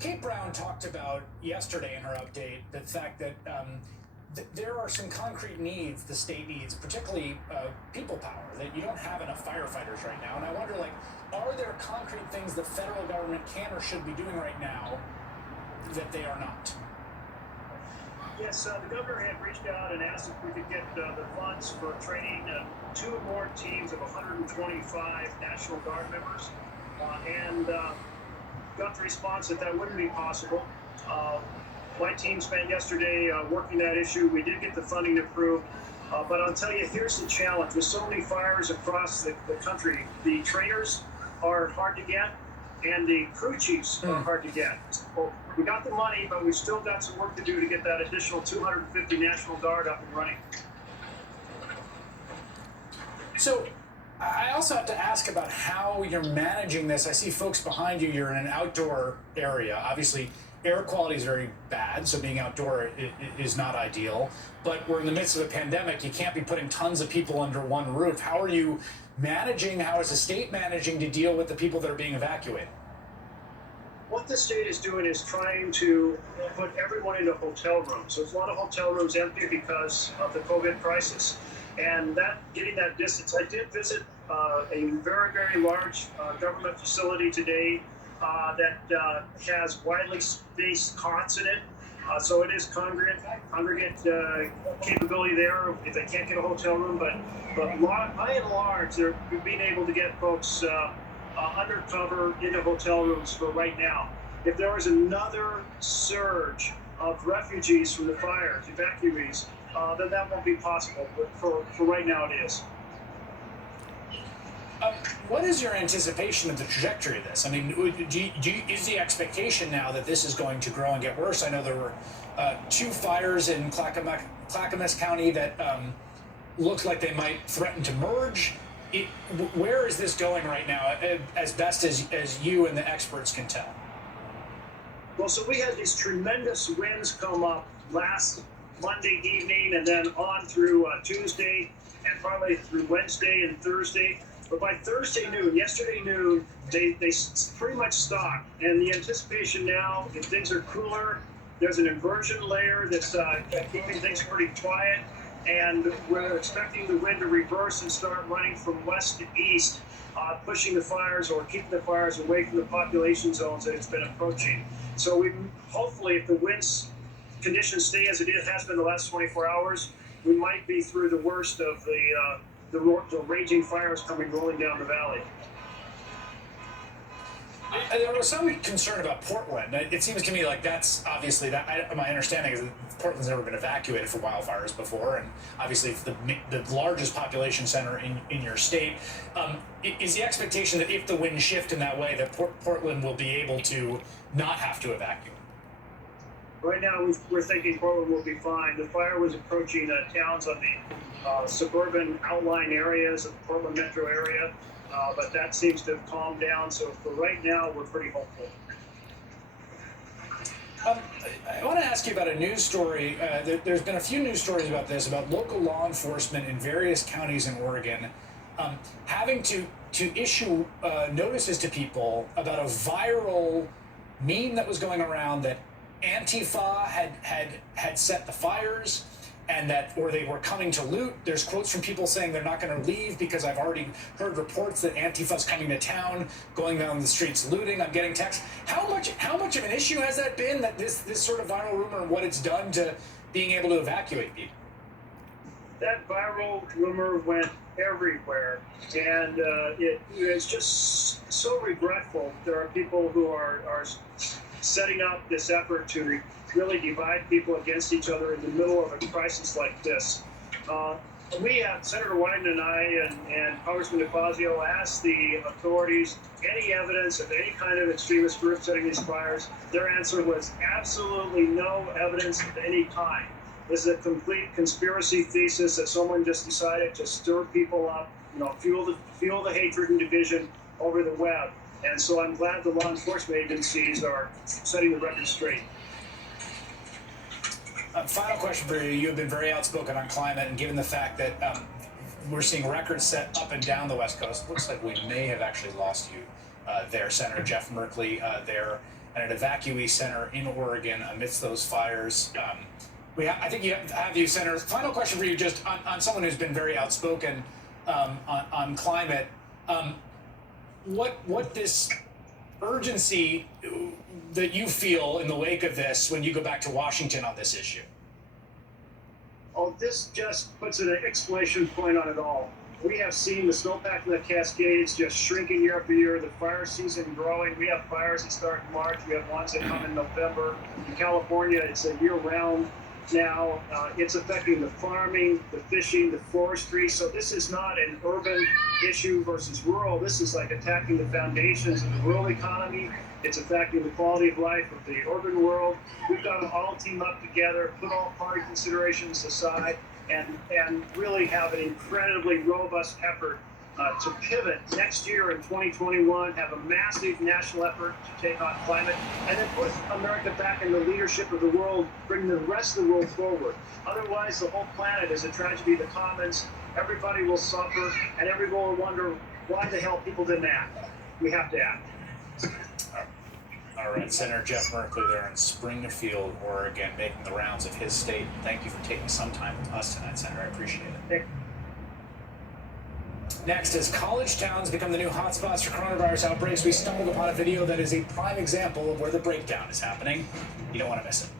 Kate Brown talked about yesterday in her update the fact that there are some concrete needs the state needs, particularly people power, that you don't have enough firefighters right now. And I wonder, like, are there concrete things the federal government can or should be doing right now that they are not? Yes, the governor had reached out and asked if we could get the funds for training two more teams of 125 National Guard members, and got the response that wouldn't be possible. My team spent yesterday working that issue. We did get the funding approved, but I'll tell you, here's the challenge. With so many fires across the country, the trainers are hard to get, and the crew chiefs are hard to get. So we got the money, but we've still got some work to do to get that additional 250 National Guard up and running. So I also have to ask about how you're managing this. I see folks behind you, you're in an outdoor area. Obviously, air quality is very bad, so being outdoor is not ideal. But we're in the midst of a pandemic. You can't be putting tons of people under one roof. How are you managing, how is the state managing to deal with the people that are being evacuated? What the state is doing is trying to put everyone into hotel rooms. There's a lot of hotel rooms empty because of the COVID crisis. And getting that distance, I did visit a very, very large government facility today that has widely spaced cots in it. So it is congregate capability there if they can't get a hotel room. But by and large, they're being able to get folks undercover into hotel rooms for right now. If there was another surge of refugees from the fires, evacuees, then that won't be possible. But for right now, it is. What is your anticipation of the trajectory of this? I mean, is the expectation now that this is going to grow and get worse? I know there were two fires in Clackamas County that looked like they might threaten to merge. Where is this going right now, as best as you and the experts can tell? Well, so we had these tremendous winds come up last Monday evening and then on through Tuesday and probably through Wednesday and Thursday. But by Thursday noon, yesterday noon, they pretty much stopped. And the anticipation now, if things are cooler, there's an inversion layer that's keeping things pretty quiet. And we're expecting the wind to reverse and start running from west to east, pushing the fires or keeping the fires away from the population zones that it's been approaching. So we hopefully, if the winds conditions stay as it has been the last 24 hours, we might be through the worst of the raging fires rolling down the valley. There was some concern about Portland. It seems to me like that's obviously my understanding is that Portland's never been evacuated for wildfires before, and obviously it's the largest population center in your state. Is the expectation that if the winds shift in that way, that Portland will be able to not have to evacuate? Right now, we're thinking Portland will be fine. The fire was approaching towns on the suburban outlying areas of the Portland metro area. But that seems to have calmed down, so for right now, we're pretty hopeful. I want to ask you about a news story. There's been a few news stories about this, about local law enforcement in various counties in Oregon having to issue notices to people about a viral meme that was going around that Antifa had set the fires, and or they were coming to loot. There's quotes from people saying they're not going to leave because I've already heard reports that Antifa's coming to town, going down the streets looting. I'm getting texts. How much of an issue has that been, that this sort of viral rumor and what it's done to being able to evacuate people? That viral rumor went everywhere, and it's just so regretful. There are people who are setting up this effort to really divide people against each other in the middle of a crisis like this. Senator Wyden and I and Congressman DeFazio asked the authorities any evidence of any kind of extremist group setting these fires. Their answer was absolutely no evidence of any kind. This is a complete conspiracy thesis that someone just decided to stir people up, fuel the hatred and division over the web. And so I'm glad the law enforcement agencies are setting the record straight. Final question for you. You have been very outspoken on climate, and given the fact that we're seeing records set up and down the West Coast, looks like we may have actually lost you there, Senator Jeff Merkley there and an evacuee center in Oregon amidst those fires. I think have you, Senator. Final question for you, just on someone who's been very outspoken on climate. What this urgency that you feel in the wake of this when you go back to Washington on this issue? Oh, this just puts an exclamation point on it all. We have seen the snowpack in the Cascades just shrinking year after year, the fire season growing. We have fires that start in March. We have ones that come in November. In California, it's a year-round now. It's affecting the farming, the fishing, the forestry. So this is not an urban issue versus rural. This is like attacking the foundations of the rural economy. It's affecting the quality of life of the urban world. We've got to all team up together, put all party considerations aside, and really have an incredibly robust effort to pivot next year in 2021, have a massive national effort to take on climate, and then put America back in the leadership of the world, bring the rest of the world forward. Otherwise, the whole planet is a tragedy of the commons. Everybody will suffer, and everyone will wonder why the hell people didn't act. We have to act. All right, Senator Jeff Merkley there in Springfield, Oregon, making the rounds of his state. Thank you for taking some time with us tonight, Senator. I appreciate it. Next, as college towns become the new hotspots for coronavirus outbreaks, we stumbled upon a video that is a prime example of where the breakdown is happening. You don't want to miss it.